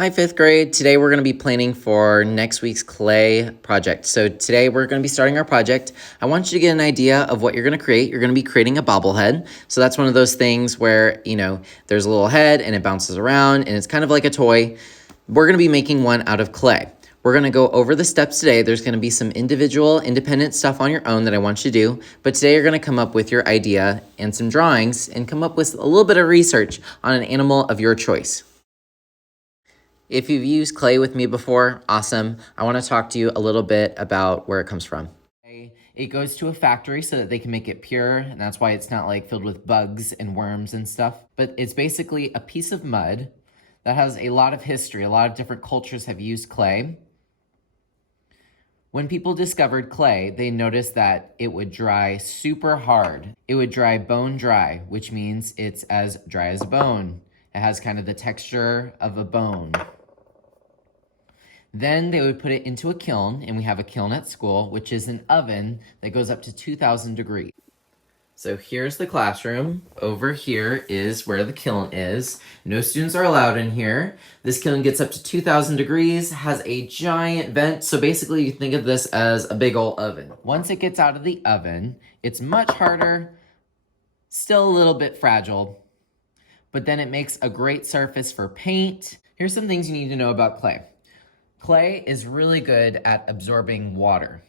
Hi, fifth grade. Today we're going to be planning for next week's clay project. So today we're going to be starting our project. I want you to get an idea of what you're going to create. You're going to be creating a bobblehead. So that's one of those things where, there's a little head and it bounces around and it's kind of like a toy. We're going to be making one out of clay. We're going to go over the steps today. There's going to be some individual, independent stuff on your own that I want you to do. But today you're going to come up with your idea and some drawings and come up with a little bit of research on an animal of your choice. If you've used clay with me before, awesome. I want to talk to you a little bit about where it comes from. It goes to a factory so that they can make it pure, and that's why it's not like filled with bugs and worms and stuff. But it's basically a piece of mud that has a lot of history. A lot of different cultures have used clay. When people discovered clay, they noticed that it would dry super hard. It would dry bone dry, which means it's as dry as a bone. It has kind of the texture of a bone. Then they would put it into a kiln, and we have a kiln at school, which is an oven that goes up to 2,000 degrees. So here's the classroom. Over here is where the kiln is. No students are allowed in here. This kiln gets up to 2,000 degrees, has a giant vent. So basically you think of this as a big old oven. Once it gets out of the oven, it's much harder, still a little bit fragile, but then it makes a great surface for paint. Here's some things you need to know about clay. Clay is really good at absorbing water.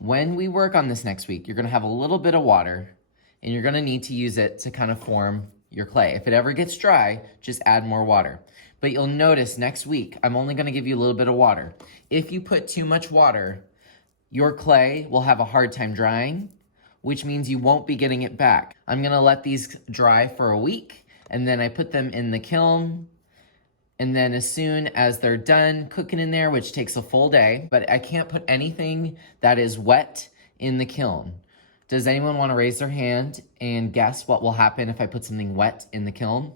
When we work on this next week, you're gonna have a little bit of water and you're gonna need to use it to kind of form your clay. If it ever gets dry, just add more water. But you'll notice next week, I'm only gonna give you a little bit of water. If you put too much water, your clay will have a hard time drying, which means you won't be getting it back. I'm gonna let these dry for a week, and then I put them in the kiln. And then as soon as they're done cooking in there, which takes a full day, but I can't put anything that is wet in the kiln. Does anyone want to raise their hand and guess what will happen if I put something wet in the kiln?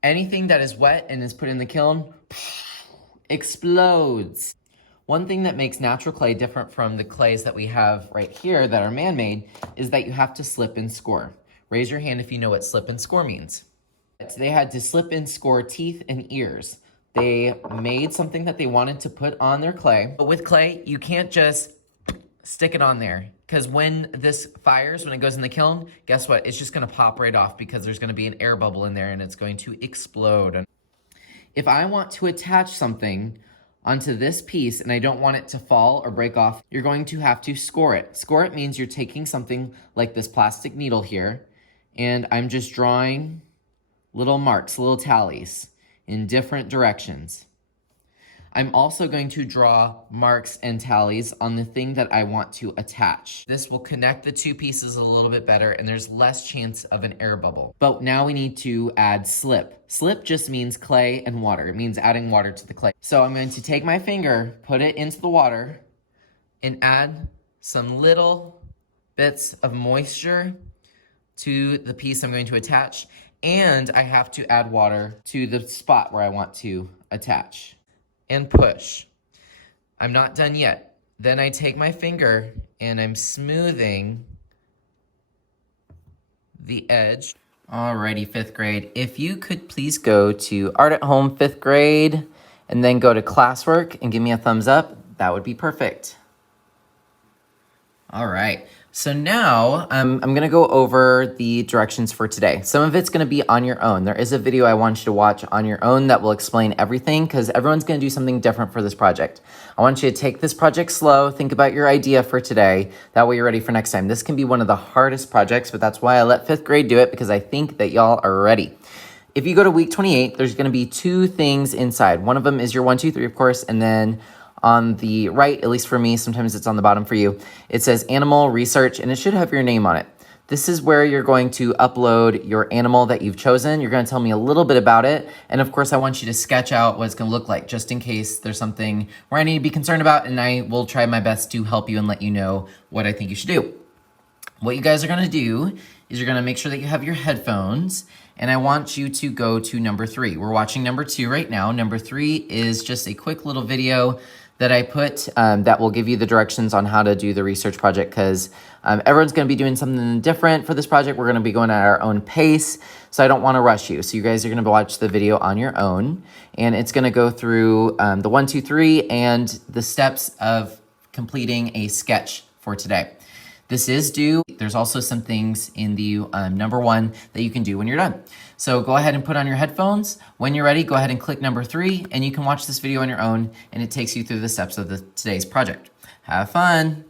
Anything that is wet and is put in the kiln explodes. One thing that makes natural clay different from the clays that we have right here that are man-made is that you have to slip and score. Raise your hand if you know what slip and score means. They had to slip and score teeth and ears. They made something that they wanted to put on their clay. But with clay, you can't just stick it on there, because when this fires, when it goes in the kiln, guess what? It's just gonna pop right off because there's gonna be an air bubble in there and it's going to explode. If I want to attach something onto this piece and I don't want it to fall or break off, you're going to have to score it. Score it means you're taking something like this plastic needle here, and I'm just drawing little marks, little tallies in different directions. I'm also going to draw marks and tallies on the thing that I want to attach. This will connect the two pieces a little bit better and there's less chance of an air bubble. But now we need to add slip. Slip just means clay and water. It means adding water to the clay. So I'm going to take my finger, put it into the water, and add some little bits of moisture to the piece I'm going to attach. And I have to add water to the spot where I want to attach and push. I'm not done yet. Then I take my finger and I'm smoothing the edge. Alrighty, fifth grade. If you could please go to Art at Home, fifth grade, and then go to classwork and give me a thumbs up, that would be perfect. All right, so now I'm gonna go over the directions for today. Some of it's gonna be on your own. There is a video I want you to watch on your own that will explain everything, because everyone's gonna do something different for this project. I want you to take this project slow, think about your idea for today, that way you're ready for next time. This can be one of the hardest projects, but that's why I let fifth grade do it, because I think that y'all are ready. If you go to week 28, there's gonna be two things inside. One of them is your 1, 2, 3, of course, and then on the right, at least for me, sometimes it's on the bottom for you, it says animal research, and it should have your name on it. This is where you're going to upload your animal that you've chosen. You're gonna tell me a little bit about it. And of course, I want you to sketch out what it's gonna look like, just in case there's something where I need to be concerned about, and I will try my best to help you and let you know what I think you should do. What you guys are gonna do is you're gonna make sure that you have your headphones, and I want you to go to number 3. We're watching number 2 right now. Number 3 is just a quick little video that I put that will give you the directions on how to do the research project, because everyone's going to be doing something different for this project. We're going to be going at our own pace, so I don't want to rush you. So you guys are going to watch the video on your own, and it's going to go through the 1, 2, 3 and the steps of completing a sketch for today. This is due. There's also some things in the number 1 that you can do when you're done. So go ahead and put on your headphones. When you're ready, go ahead and click number 3, and you can watch this video on your own, and it takes you through the steps of today's project. Have fun.